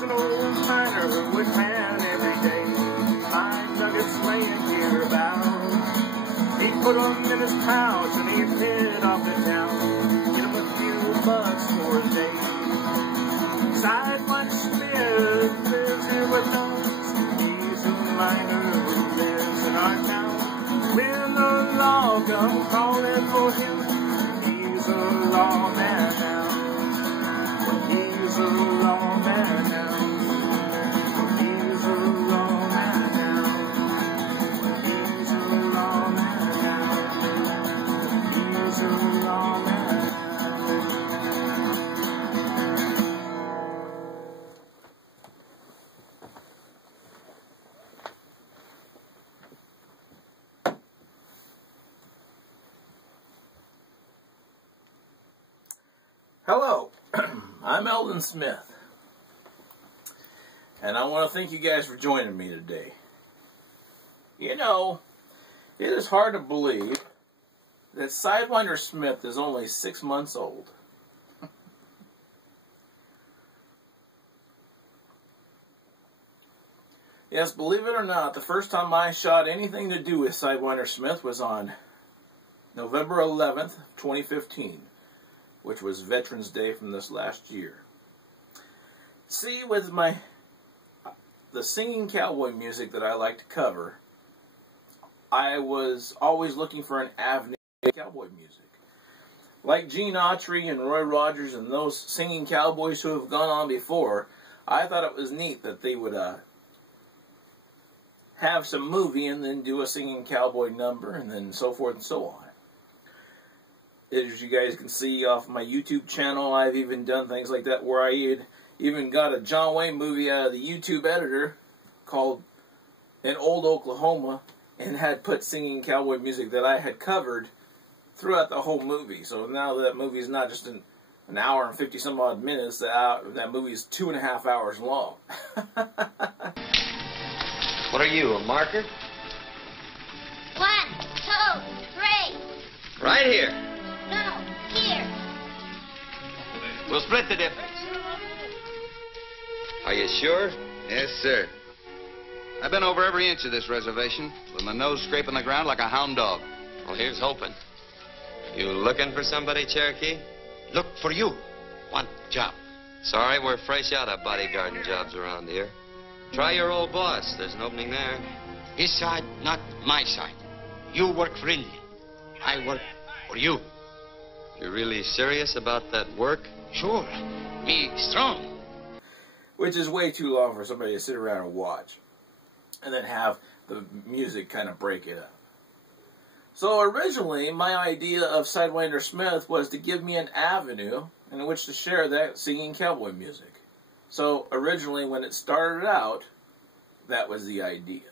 was an old miner who would pan every day, find nuggets laying here about. He'd put them in his pouch and he'd head off to town, get him a few bucks for a day. Sidewinder Smith lives here with us. He's a miner who lives in our town. When the law comes calling for him, he's a lawman now. He's a lawman now. He's a lawman now. He's a lawman now. He's a lawman. Hello, I'm Elden Smith, and I want to thank you guys for joining me today. You know, it is hard to believe that Sidewinder Smith is only 6 months old. Yes, believe it or not, the first time I shot anything to do with Sidewinder Smith was on November 11th, 2015. Which was Veterans Day from this last year. See, with the singing cowboy music that I like to cover, I was always looking for an avenue of cowboy music. Like Gene Autry and Roy Rogers and those singing cowboys who have gone on before, I thought it was neat that they would have some movie and then do a singing cowboy number and then so forth and so on. As you guys can see off my YouTube channel, I've even done things like that where I had even got a John Wayne movie out of the YouTube editor called An Old Oklahoma and had put singing cowboy music that I had covered throughout the whole movie. So now that movie is not just an hour and 50 some odd minutes, that movie is 2.5 hours long. What are you, a marker? 1, 2, 3. Right here. No, here. We'll split the difference. Are you sure? Yes, sir. I've been over every inch of this reservation with my nose scraping the ground like a hound dog. Well, here's hoping. You looking for somebody, Cherokee? Look for you. Want job. Sorry, we're fresh out of bodyguarding jobs around here. Try your old boss. There's an opening there. His side, not my side. You work for Indian. I work for you. You're really serious about that work? Sure. Me strong. Which is way too long for somebody to sit around and watch. And then have the music kind of break it up. So originally, my idea of Sidewinder Smith was to give me an avenue in which to share that singing cowboy music. So originally, when it started out, that was the idea.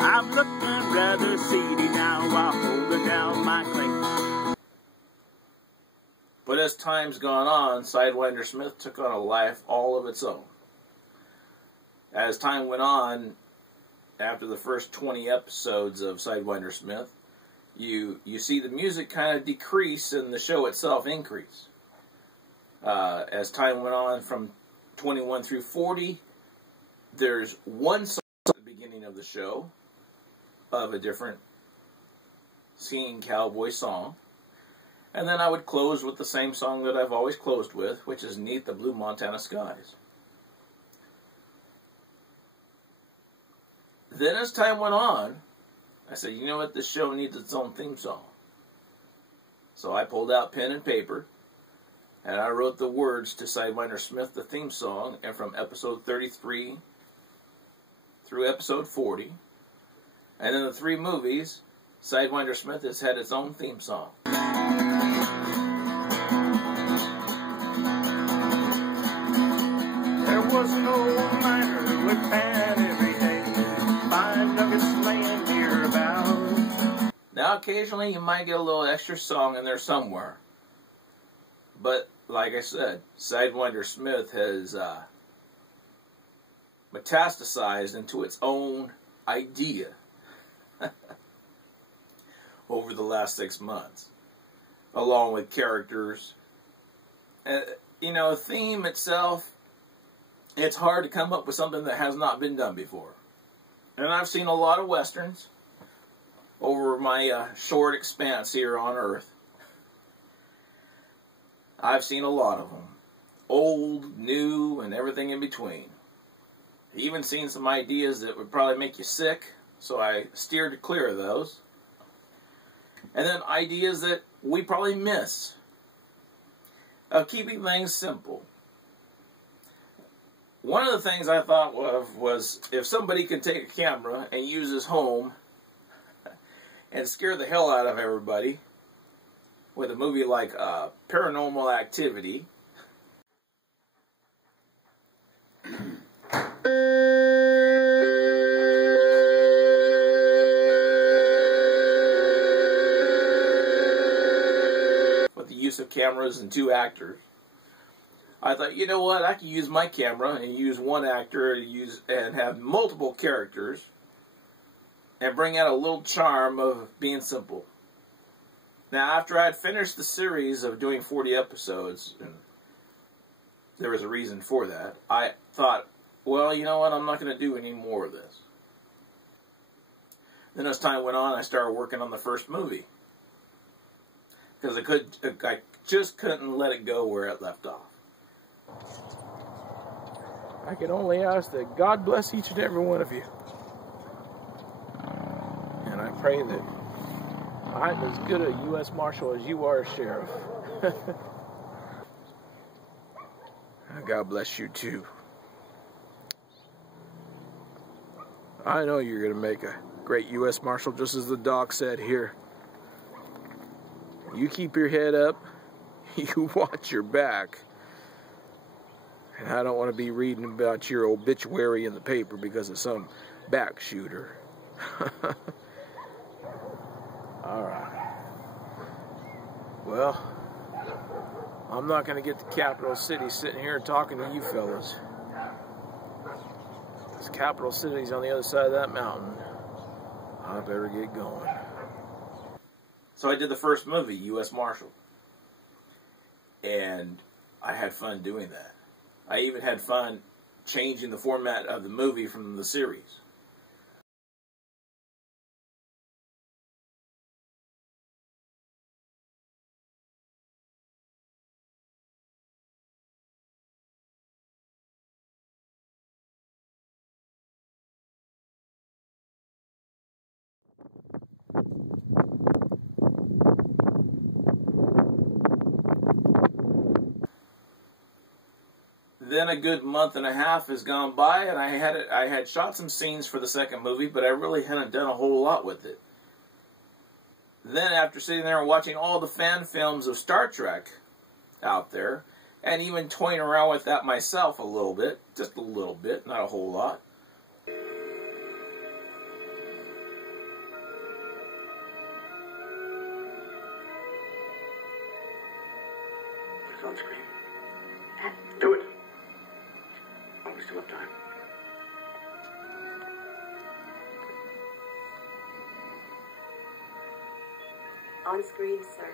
I'm looking rather seedy now while holding down my claim. But as time's gone on, Sidewinder Smith took on a life all of its own. As time went on, after the first 20 episodes of Sidewinder Smith, you see the music kind of decrease and the show itself increase. As time went on from 21 through 40, there's one song at the beginning of the show of a different singing cowboy song. And then I would close with the same song that I've always closed with, which is "'Neath the Blue Montana Skies." Then as time went on, I said, you know what, this show needs its own theme song. So I pulled out pen and paper, and I wrote the words to Sidewinder Smith, the theme song, and from episode 33 through episode 40. And in the 3 movies, Sidewinder Smith has had its own theme song. There was an old miner who would pan every day, 5 nuggets laying here about. Now occasionally you might get a little extra song in there somewhere. But, like I said, Sidewinder Smith has metastasized into its own idea over the last 6 months, along with characters. You know, theme itself, it's hard to come up with something that has not been done before. And I've seen a lot of Westerns over my short expanse here on Earth. I've seen a lot of them. Old, new, and everything in between. Even seen some ideas that would probably make you sick, so I steered clear of those. And then ideas that we probably miss, of keeping things simple. One of the things I thought of was if somebody could take a camera and use his home and scare the hell out of everybody with a movie like Paranormal Activity. With the use of cameras and 2 actors. I thought, you know what, I could use my camera and use 1 actor and have multiple characters and bring out a little charm of being simple. Now, after I had finished the series of doing 40 episodes, and there was a reason for that, I thought, well, you know what, I'm not going to do any more of this. Then as time went on, I started working on the first movie. Because I just couldn't let it go where it left off. I can only ask that God bless each and every one of you. And I pray that I'm as good a U.S. Marshal as you are a sheriff. God bless you too. I know you're going to make a great U.S. Marshal, just as the doc said here. You keep your head up. You watch your back. And I don't want to be reading about your obituary in the paper because of some back shooter. Alright. Well, I'm not going to get to Capital City sitting here talking to you fellas. This Capital City's on the other side of that mountain. I better get going. So I did the first movie, U.S. Marshal. And I had fun doing that. I even had fun changing the format of the movie from the series. Then a good month and a half has gone by, and I had shot some scenes for the second movie, but I really hadn't done a whole lot with it. Then after sitting there and watching all the fan films of Star Trek out there, and even toying around with that myself a little bit, just a little bit, not a whole lot. It's on screen. Do it. We still have time. On screen, sir.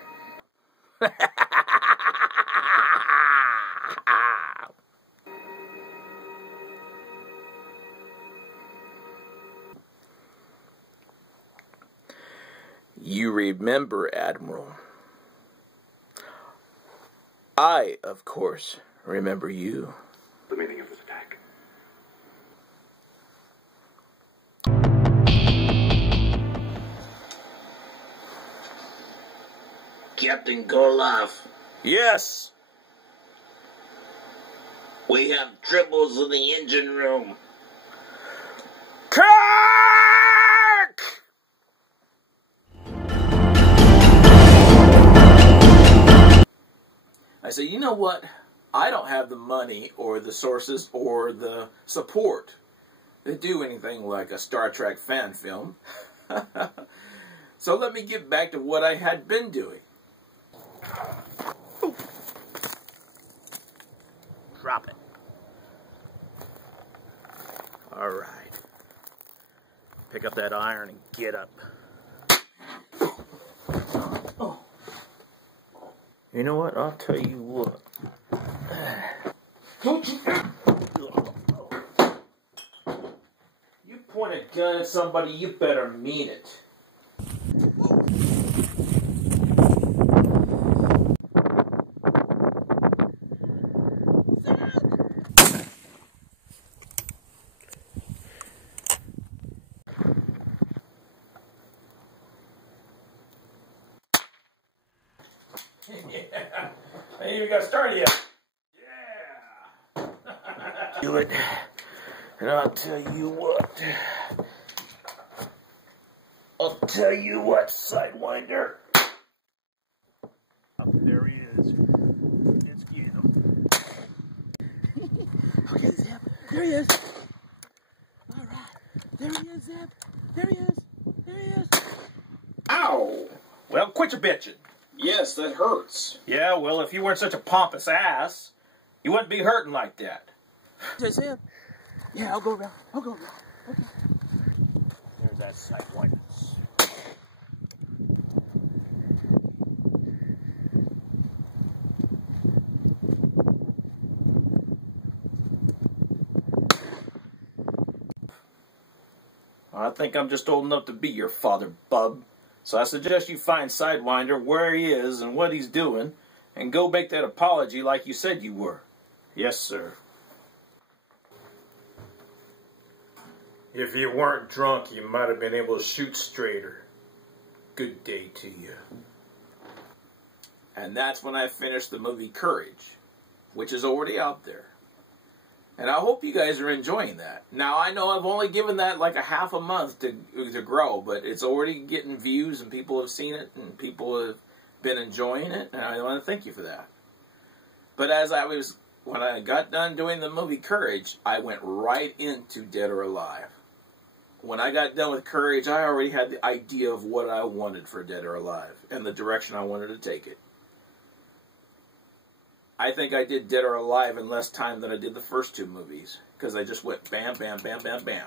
You remember, Admiral. I, of course, remember you. The meaning of this attack. Captain Gorloff, Yes! we have triples in the engine room. Kirk! I said, you know what? I don't have the money or the sources or the support to do anything like a Star Trek fan film. So let me get back to what I had been doing. Alright. Pick up that iron and get up. Oh. You know what? I'll tell you what. Don't you... You point a gun at somebody, you better mean it. Yeah, I ain't even got started yet. Yeah. Do it, and I'll tell you what. I'll tell you what, Sidewinder. Up there he is. Let's get him. Okay, Zeb. There he is. All right. There he is, Zeb. There he is. There he is. Ow! Well, quit your bitching. Yes, that hurts. Yeah, well, if you weren't such a pompous ass, you wouldn't be hurting like that. Okay, Zeb. Yeah, I'll go around. I'll go around. Okay. There's that Sidewinder. I think I'm just old enough to be your father, bub. So I suggest you find Sidewinder where he is and what he's doing, and go make that apology like you said you were. Yes, sir. If you weren't drunk, you might have been able to shoot straighter. Good day to you. And that's when I finished the movie Courage, which is already out there. And I hope you guys are enjoying that. Now, I know I've only given that like a half a month to grow, but it's already getting views, and people have seen it, and people have been enjoying it, and I want to thank you for that. But when I got done doing the movie Courage, I went right into Dead or Alive. When I got done with Courage, I already had the idea of what I wanted for Dead or Alive, and the direction I wanted to take it. I think I did Dead or Alive in less time than I did the first two movies, because I just went bam, bam, bam, bam, bam.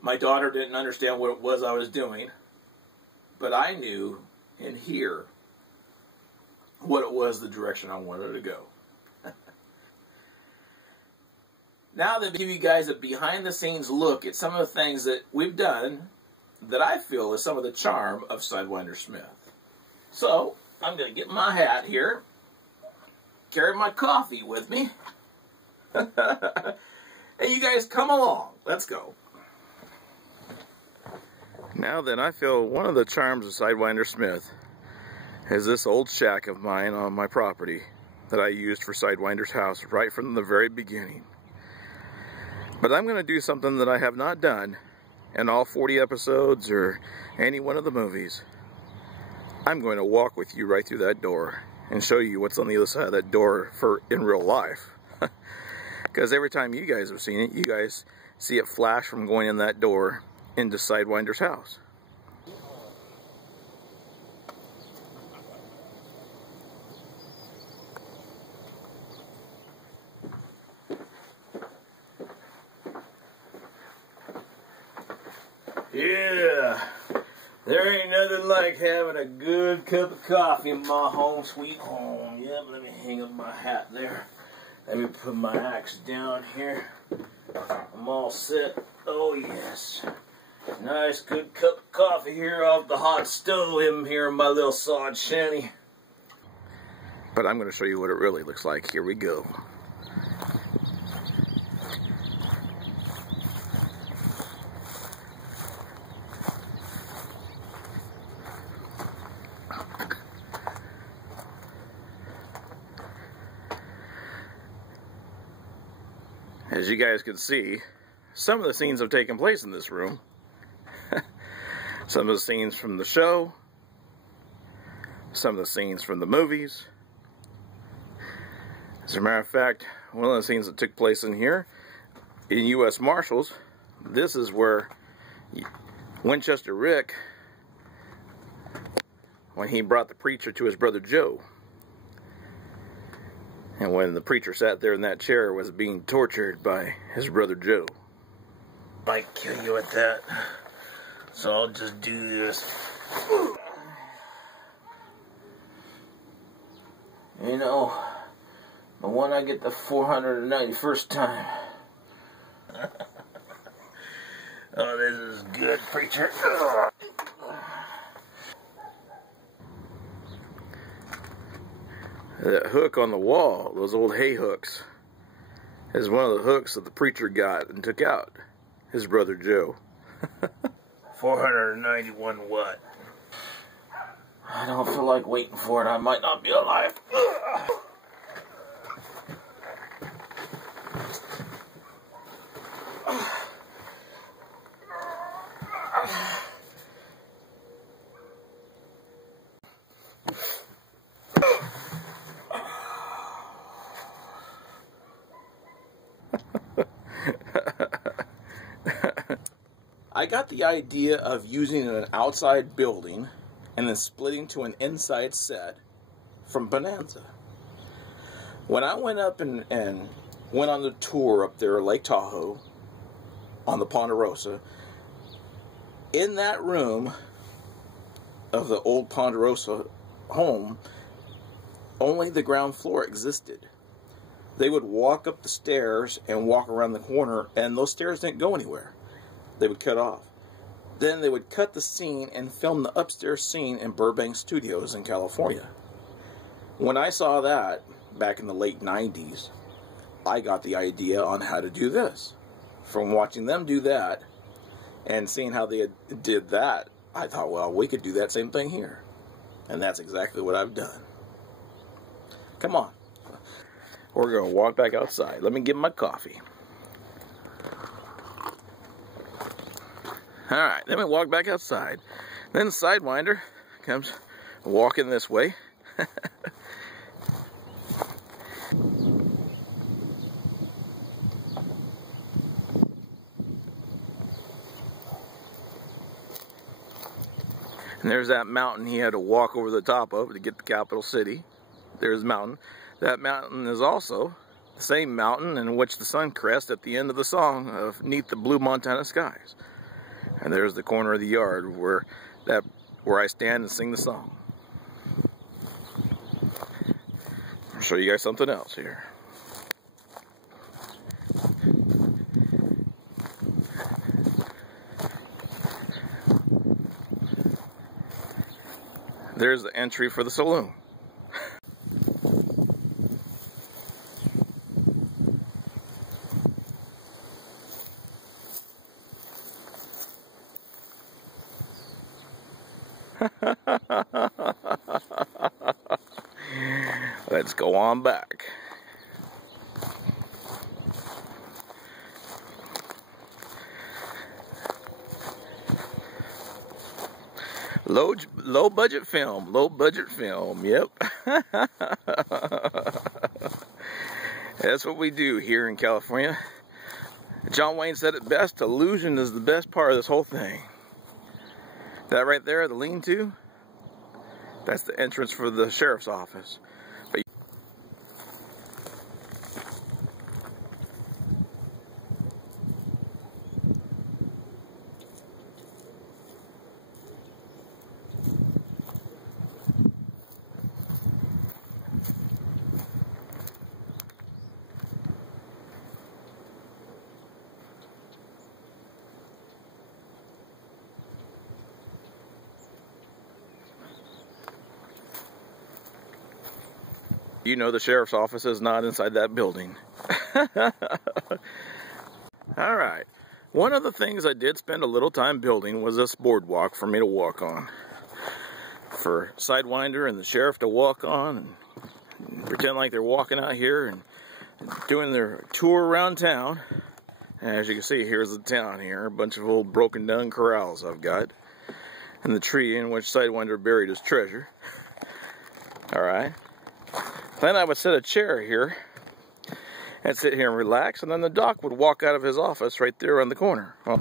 My daughter didn't understand what it was I was doing, but I knew in here what it was, the direction I wanted to go. Now that I give you guys a behind-the-scenes look at some of the things that we've done that I feel is some of the charm of Sidewinder Smith. So, I'm going to get my hat here. Carry my coffee with me. Hey, you guys come along. Let's go. Now then, I feel one of the charms of Sidewinder Smith is this old shack of mine on my property that I used for Sidewinder's house right from the very beginning. But I'm going to do something that I have not done in all 40 episodes or any one of the movies. I'm going to walk with you right through that door and show you what's on the other side of that door in real life. Because every time you guys have seen it, you guys see it flash from going in that door into Sidewinder's house. Yeah, there ain't nothing like having a good cup of coffee in my home sweet home. Yep, let me hang up my hat there. Let me put my axe down here. I'm all set. Oh yes. Nice good cup of coffee here off the hot stove in here in my little sod shanty. But I'm going to show you what it really looks like. Here we go. As you guys can see, some of the scenes have taken place in this room. Some of the scenes from the show, some of the scenes from the movies. As a matter of fact, one of the scenes that took place in here, in U.S. Marshals, this is where Winchester Rick, when he brought the preacher to his brother Joe. And when the preacher sat there in that chair, was being tortured by his brother Joe. Might kill you with that, so I'll just do this. You know, the one I get the 491st time. Oh, this is good, preacher. That hook on the wall, those old hay hooks, is one of the hooks that the preacher got and took out his brother Joe. 491 what? I don't feel like waiting for it. I might not be alive. I got the idea of using an outside building and then splitting to an inside set from Bonanza. When I went up and went on the tour up there at Lake Tahoe on the Ponderosa, in that room of the old Ponderosa home, only the ground floor existed. They would walk up the stairs and walk around the corner, and those stairs didn't go anywhere. They would cut off. Then they would cut the scene and film the upstairs scene in Burbank Studios in California. When I saw that back in the late 90s, I got the idea on how to do this. From watching them do that and seeing how they did that, I thought, well, we could do that same thing here. And that's exactly what I've done. Come on. We're going to walk back outside. Let me get my coffee. Alright, then we walk back outside. Then Sidewinder comes walking this way. And there's that mountain he had to walk over the top of to get to Capital City. There's the mountain. That mountain is also the same mountain in which the sun crests at the end of the song of "Neath the Blue Montana Skies." And there's the corner of the yard where I stand and sing the song. I'll show you guys something else here. There's the entry for the saloon. Let's go on back. Low budget film, yep. That's what we do here in California. John Wayne said it best, illusion is the best part of this whole thing. That right there, the lean-to, that's the entrance for the sheriff's office. You know the sheriff's office is not inside that building. Alright, one of the things I did spend a little time building was this boardwalk for me to walk on. For Sidewinder and the sheriff to walk on and pretend like they're walking out here and doing their tour around town. And as you can see, here's the town here, a bunch of old broken down corrals I've got. And the tree in which Sidewinder buried his treasure. Alright. Then I would set a chair here and sit here and relax, and then the doc would walk out of his office right there on the corner. Well,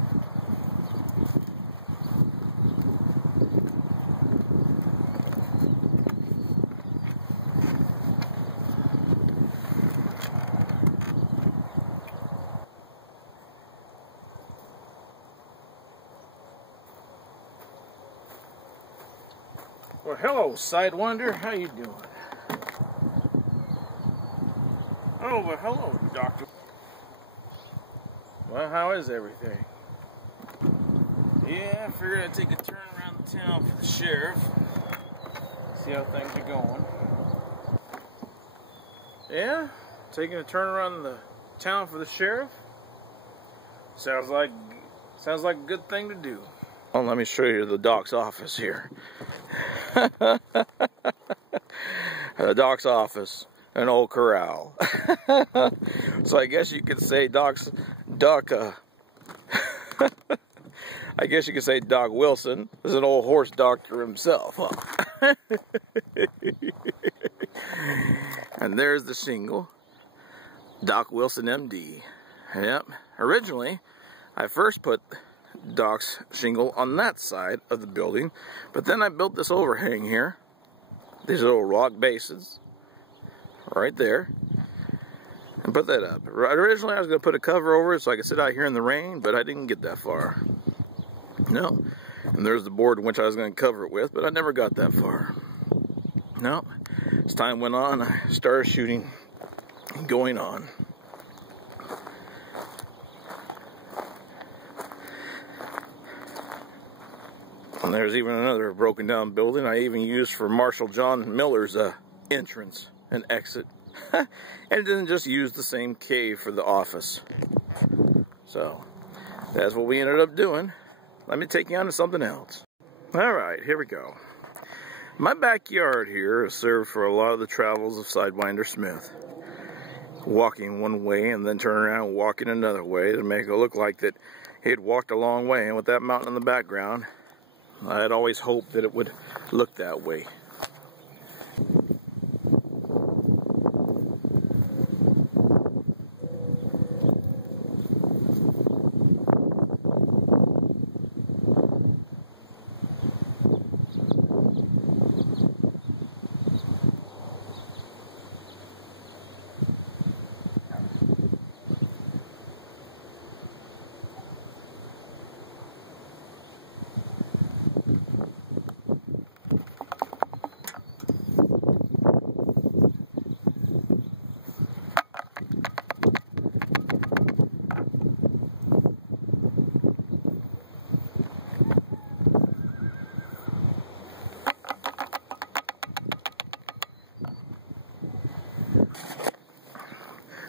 Well, hello, Sidewinder. How you doing? Oh, well, hello, Doctor. Well, how is everything? Yeah, I figured I'd take a turn around the town for the sheriff. See how things are going. Yeah, taking a turn around the town for the sheriff. Sounds like a good thing to do. Well, let me show you the doc's office here. The doc's office, an old corral. So I guess you could say I guess you could say Doc Wilson is an old horse doctor himself, huh? And there's the shingle, Doc Wilson, MD. Yep. Originally, I first put Doc's shingle on that side of the building, but then I built this overhang here, these little rock bases, right there, and put that up. Originally I was going to put a cover over it so I could sit out here in the rain, but I didn't get that far. No. And there's the board which I was going to cover it with, but I never got that far. No. As time went on, I started shooting and going on. And there's even another broken down building I even used for Marshal John Miller's entrance and exit. And then just used the same cave for the office. So, that's what we ended up doing. Let me take you on to something else. Alright, here we go. My backyard here has served for a lot of the travels of Sidewinder Smith. Walking one way and then turn around and walking another way to make it look like that he had walked a long way. And with that mountain in the background, I had always hoped that it would look that way.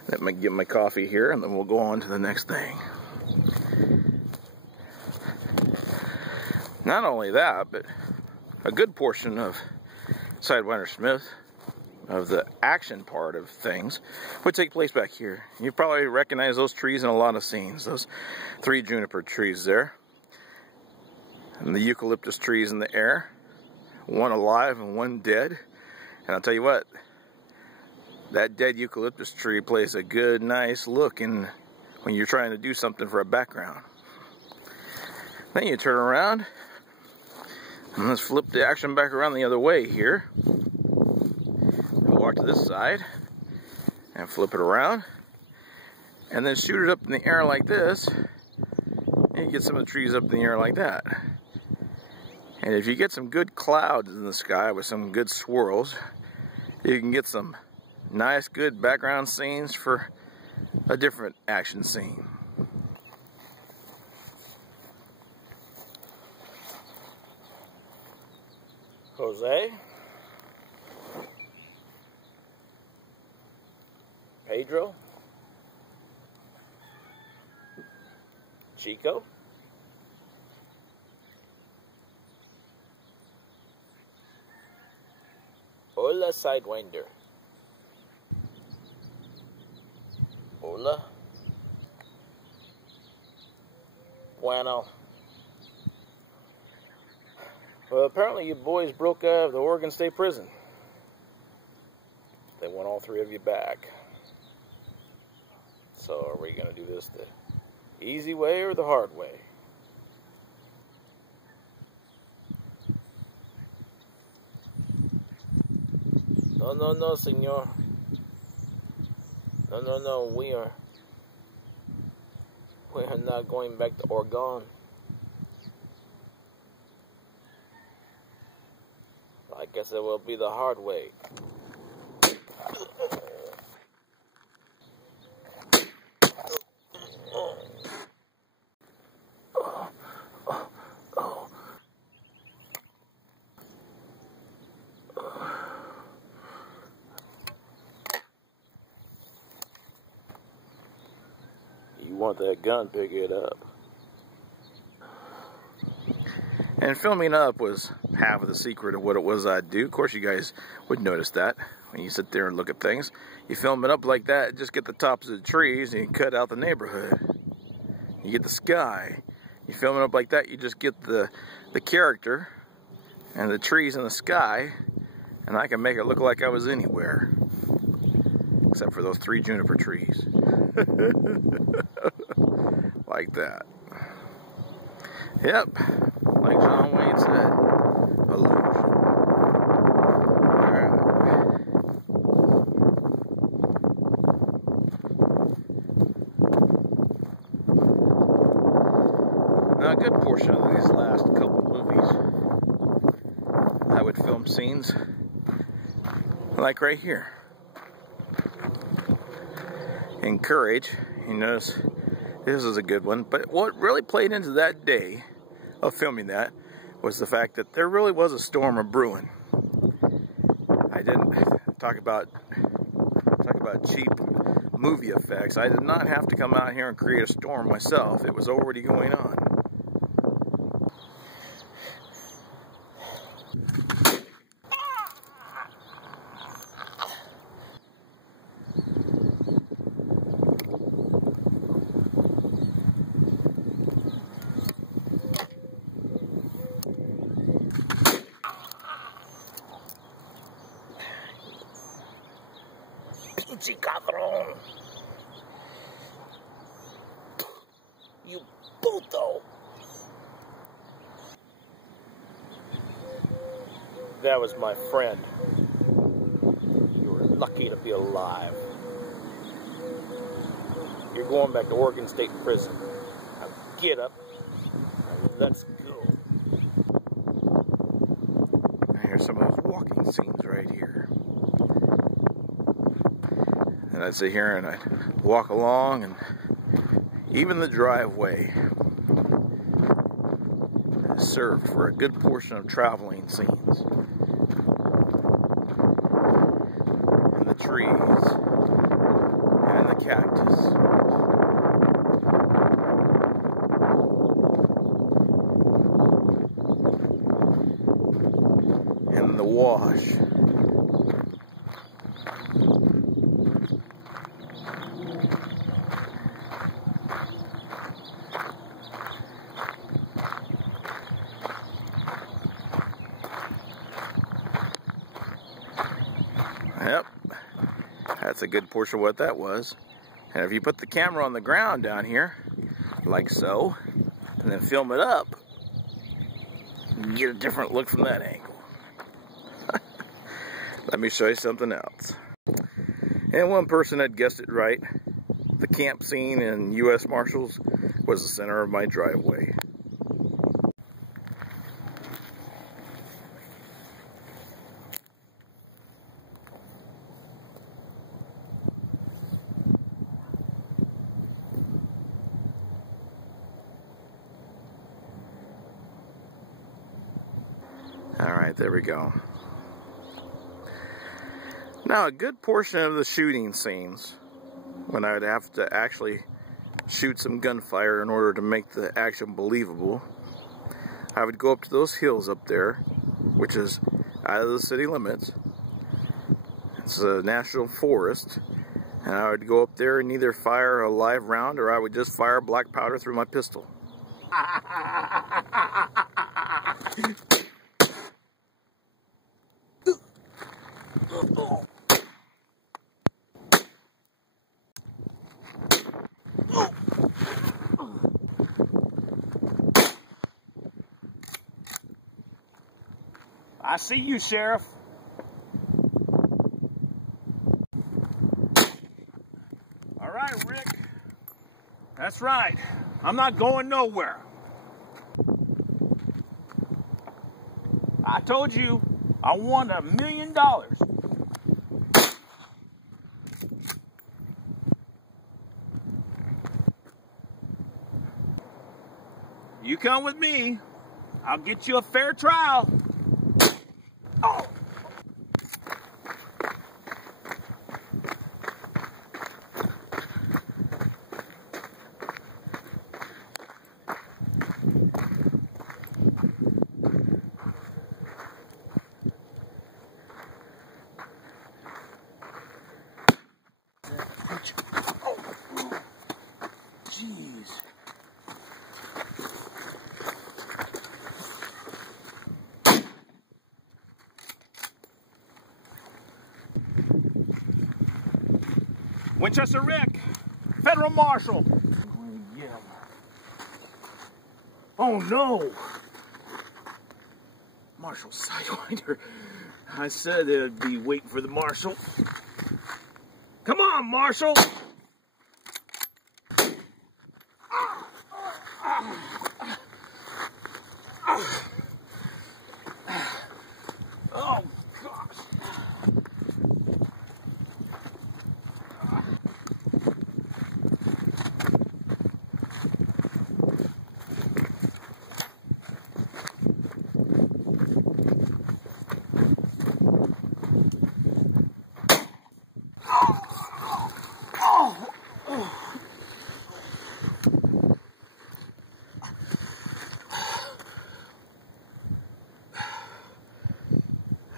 Let me get my coffee here and then we'll go on to the next thing. Not only that, but a good portion of Sidewinder Smith, of the action part of things, would take place back here. You probably recognize those trees in a lot of scenes. Those 3 juniper trees there. And the eucalyptus trees in the air. One alive and one dead. And I'll tell you what, that dead eucalyptus tree plays a good, nice look in when you're trying to do something for a background. Then you turn around, and let's flip the action back around the other way here. And walk to this side, and flip it around, and then shoot it up in the air like this, and you get some of the trees up in the air like that. And if you get some good clouds in the sky with some good swirls, you can get some nice, good background scenes for a different action scene. Jose? Pedro? Chico? Hola, Sidewinder. Hola. Bueno. Well, apparently you boys broke out of the Oregon State Prison. They want all 3 of you back. So are we going to do this the easy way or the hard way? No, senor. No, we are not going back to Oregon. Guess it will be the hard way. You want that gun, pick it up. And filming up was half of the secret of what it was I'd do. Of course, you guys would notice that when you sit there and look at things. You film it up like that, just get the tops of the trees and you cut out the neighborhood. You get the sky. You film it up like that, you just get the character and the trees in the sky, and I can make it look like I was anywhere. Except for those 3 juniper trees. Like that. Yep. Like John Wayne said, illusion. Alright. Now a good portion of these last couple movies, I would film scenes like right here. In Courage, you notice this is a good one, but what really played into that day of filming that was the fact that there really was a storm brewing. I didn't talk about cheap movie effects. I did not have to come out here and create a storm myself. It was already going on. Pinche cabrón. You puto. That was my friend. You were lucky to be alive. You're going back to Oregon State Prison. Now get up and let's go. Here's some of those walking scenes right here. And I'd sit here and I'd walk along, and even the driveway served for a good portion of traveling scenes. And the trees, and the cactus. And the wash. Yep, that's a good portion of what that was. And if you put the camera on the ground down here, like so, and then film it up, you get a different look from that angle. Let me show you something else. And one person had guessed it right. The camp scene in U.S. Marshals was the center of my driveway. Alright, there we go. Now, a good portion of the shooting scenes, when I would have to actually shoot some gunfire in order to make the action believable, I would go up to those hills up there, which is out of the city limits. It's a national forest, and I would go up there and either fire a live round or I would just fire black powder through my pistol. I see you, Sheriff. All right, Rick. That's right. I'm not going nowhere. I told you I won $1 million. You come with me, I'll get you a fair trial. Oh. Jeez. Winchester Rick, Federal Marshal. I'm going to get him. Oh no! Marshal Sidewinder. I said they'd be waiting for the Marshal. Come on, Marshal! Oh, gosh.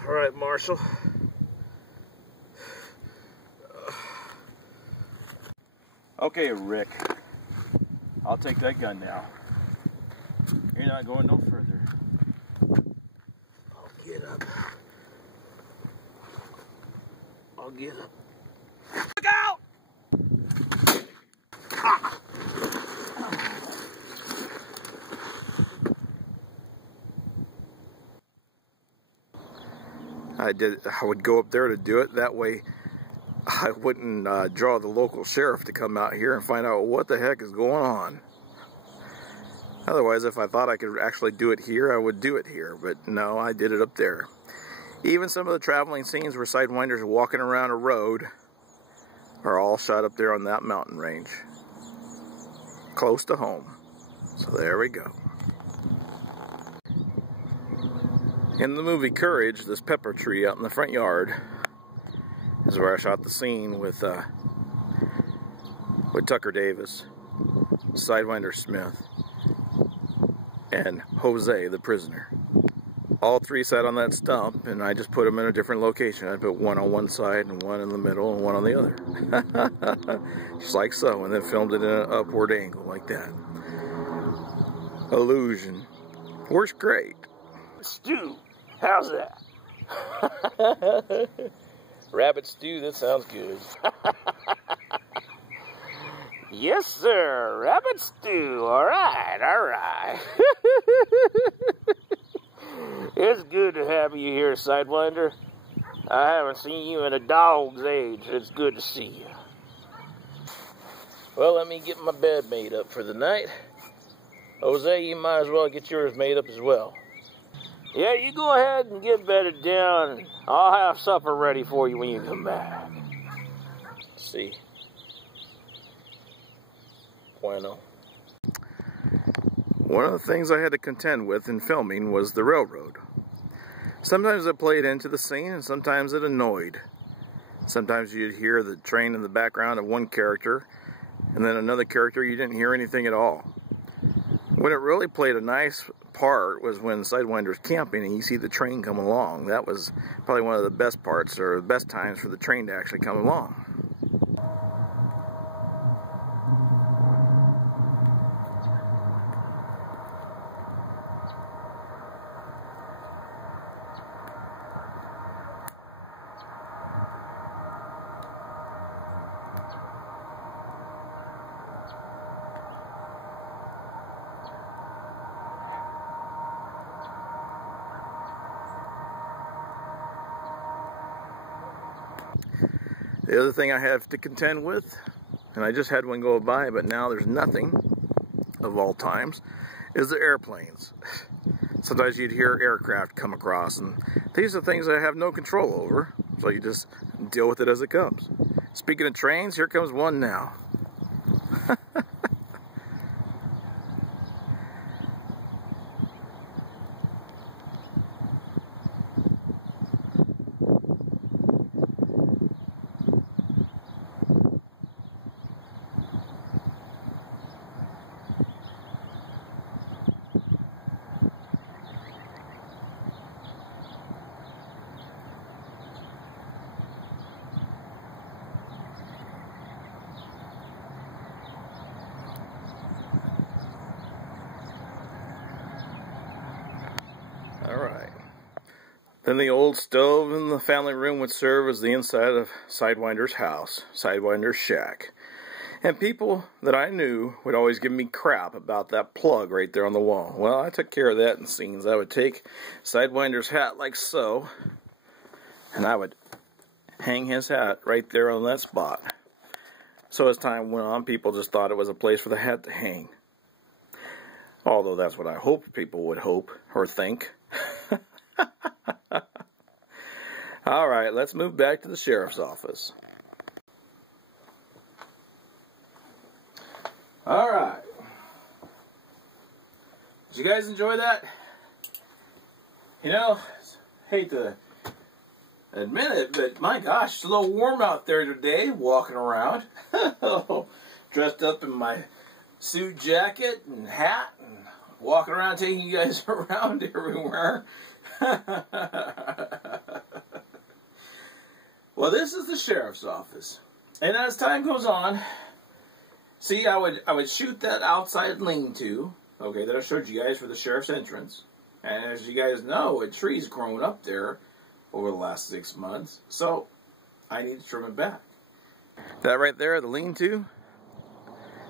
All right, Marshal. Okay, Rick. I'll take that gun now. You're not going no further. I'll get up. I'll get up. Look out! Ah. I would go up there to do it. That way I wouldn't draw the local sheriff to come out here and find out what the heck is going on. Otherwise, if I thought I could actually do it here, I would do it here. But no, I did it up there. Even some of the traveling scenes where Sidewinders are walking around a road are all shot up there on that mountain range. Close to home. So there we go. In the movie Courage, this pepper tree out in the front yard is where I shot the scene with Tucker Davis, Sidewinder Smith, and Jose, the prisoner. All three sat on that stump, and I just put them in a different location. I put one on one side, and one in the middle, and one on the other. Just like so, and then filmed it in an upward angle like that. Illusion. Works great. Stew. How's that? Rabbit stew, that sounds good. Yes, sir. Rabbit stew. All right, all right. It's good to have you here, Sidewinder. I haven't seen you in a dog's age. It's good to see you. Well, let me get my bed made up for the night. Jose, you might as well get yours made up as well. Yeah, you go ahead and get bedded down, and I'll have supper ready for you when you come back. See. Bueno. One of the things I had to contend with in filming was the railroad. Sometimes it played into the scene, and sometimes it annoyed. Sometimes you'd hear the train in the background of one character, and then another character you didn't hear anything at all. When it really played a nice part was when Sidewinder's camping and you see the train come along. That was probably one of the best parts, or the best times for the train to actually come along. The other thing I have to contend with, and I just had one go by, but now there's nothing of all times, is the airplanes. sometimes you'd hear aircraft come across, and these are things I have no control over, so you just deal with it as it comes. Speaking of trains, here comes one now. Alright. Then the old stove in the family room would serve as the inside of Sidewinder's house, Sidewinder's shack. And people that I knew would always give me crap about that plug right there on the wall. Well, I took care of that in scenes. I would take Sidewinder's hat like so, and I would hang his hat right there on that spot. So as time went on, people just thought it was a place for the hat to hang. Although that's what I hope people would hope or think. Alright, let's move back to the sheriff's office. Alright. Did you guys enjoy that? You know, hate to admit it, but my gosh, it's a little warm out there today, walking around. Dressed up in my suit jacket and hat and walking around taking you guys around everywhere. Well, this is the sheriff's office. And as time goes on, see, I would shoot that outside lean-to, okay, that I showed you guys for the sheriff's entrance. And as you guys know, a tree's grown up there over the last 6 months, so I need to trim it back. That right there, the lean-to,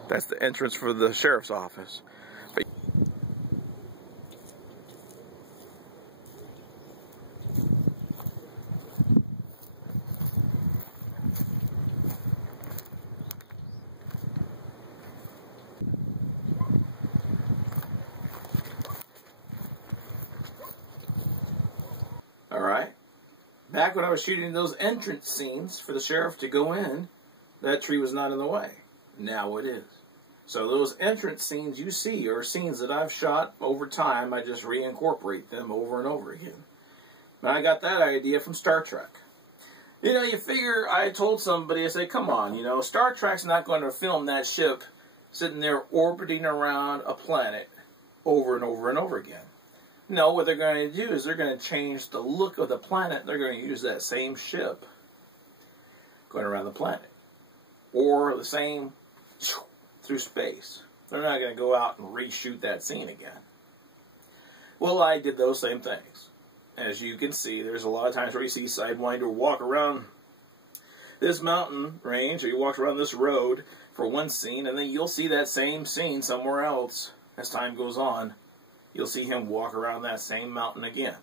that's the entrance for the sheriff's office. Alright, back when I was shooting those entrance scenes for the sheriff to go in, that tree was not in the way. Now it is. So those entrance scenes you see are scenes that I've shot over time. I just reincorporate them over and over again. And I got that idea from Star Trek. You know, you figure, I told somebody, I said, come on, you know, Star Trek's not going to film that ship sitting there orbiting around a planet over and over and over again. No, what they're going to do is they're going to change the look of the planet. They're going to use that same ship going around the planet. Or the same through space. They're not going to go out and reshoot that scene again. Well, I did those same things. As you can see, there's a lot of times where you see Sidewinder walk around this mountain range, or you walk around this road for one scene, and then you'll see that same scene somewhere else as time goes on. You'll see him walk around that same mountain again.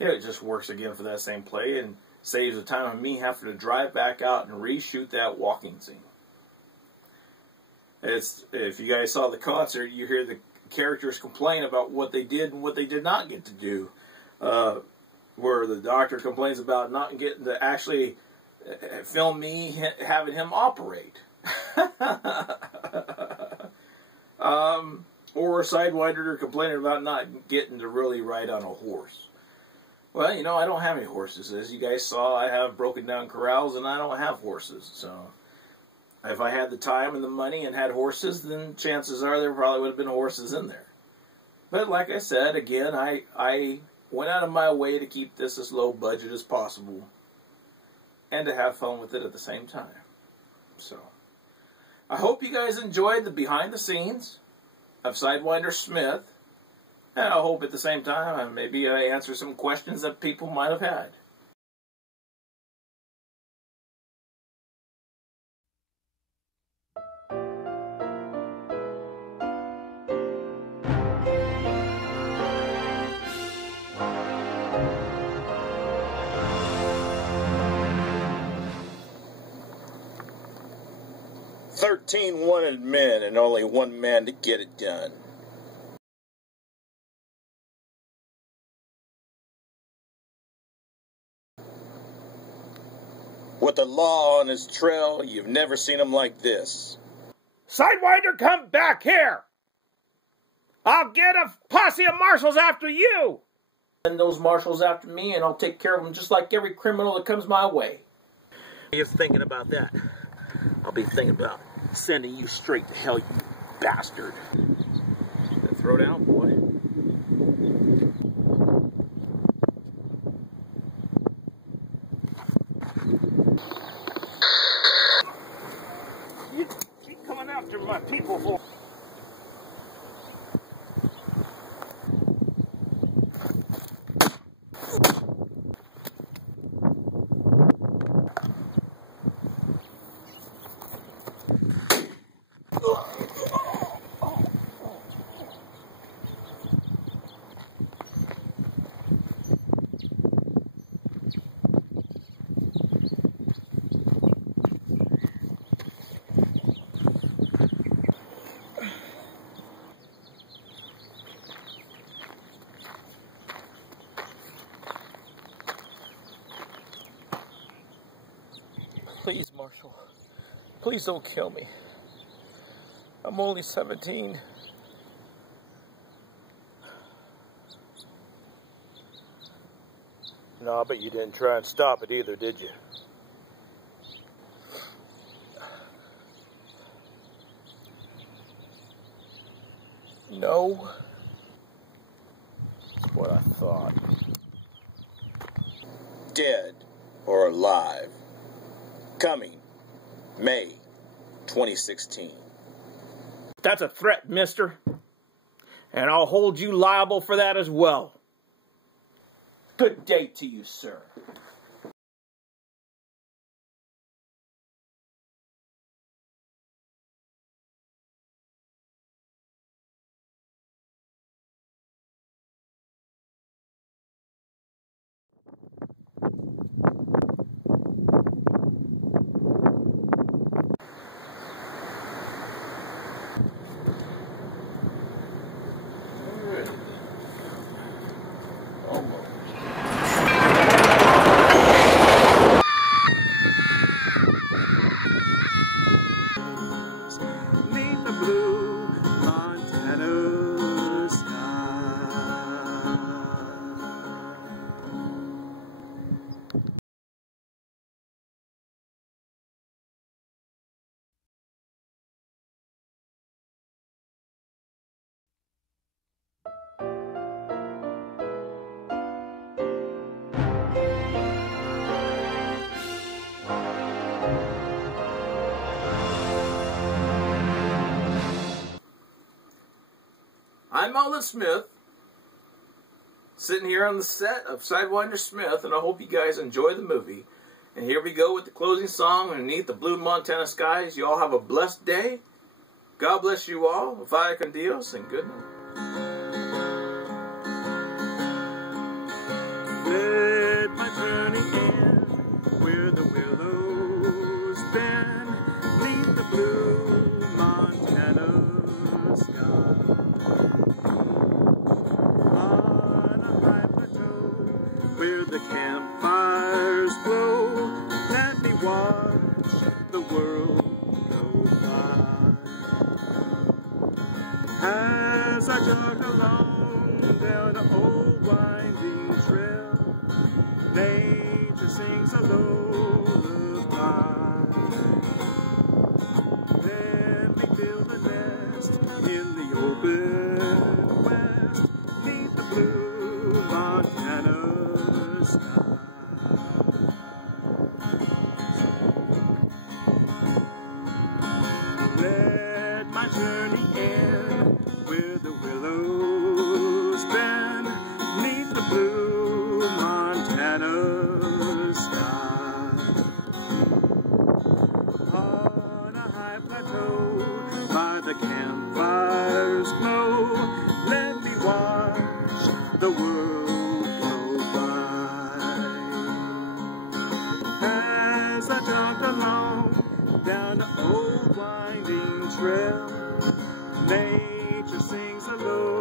Yeah, it just works again for that same play, and Saves the time of me having to drive back out and reshoot that walking scene. If you guys saw the concert, you hear the characters complain about what they did and what they did not get to do. Where the doctor complains about not getting to actually film me having him operate. Or Sidewinder complaining about not getting to really ride on a horse. Well, you know, I don't have any horses. As you guys saw, I have broken down corrals and I don't have horses. So if I had the time and the money and had horses, then chances are there probably would have been horses in there. But like I said, again, I went out of my way to keep this as low budget as possible and to have fun with it at the same time. So I hope you guys enjoyed the behind the scenes of Sidewinder Smith. And I hope at the same time maybe I answer some questions that people might have had. "13 wanted men and only one man to get it done. With the law on his trail, you've never seen him like this. Sidewinder, come back here! I'll get a posse of marshals after you! Send those marshals after me and I'll take care of them just like every criminal that comes my way." You're thinking about that. I'll be thinking about sending you straight to hell, you bastard. Throw down, boy. You keep coming after my people, boy. Please, Marshal. Please don't kill me. I'm only 17. No, but you didn't try and stop it either, did you? No. That's what I thought. Dead or alive. Coming May 2016. That's a threat, mister. And I'll hold you liable for that as well. Good day to you, sir. I'm Elden Smith, sitting here on the set of Sidewinder Smith, and I hope you guys enjoy the movie. And here we go with the closing song, Underneath the Blue Montana Skies. You all have a blessed day. God bless you all. Vaya con Dios, and good night. Let my journey end. watch the world go by. As I jog along down an old winding trail, nature sings a lullaby. Let me build a nest in the open west, 'neath the blue Montana sky. Let my journey end where the willows bend, 'neath the blue Montana sky. On a high plateau by the campfire's glow, let me watch the world go by. As I jog along down the old winding trail, nature sings a lullaby.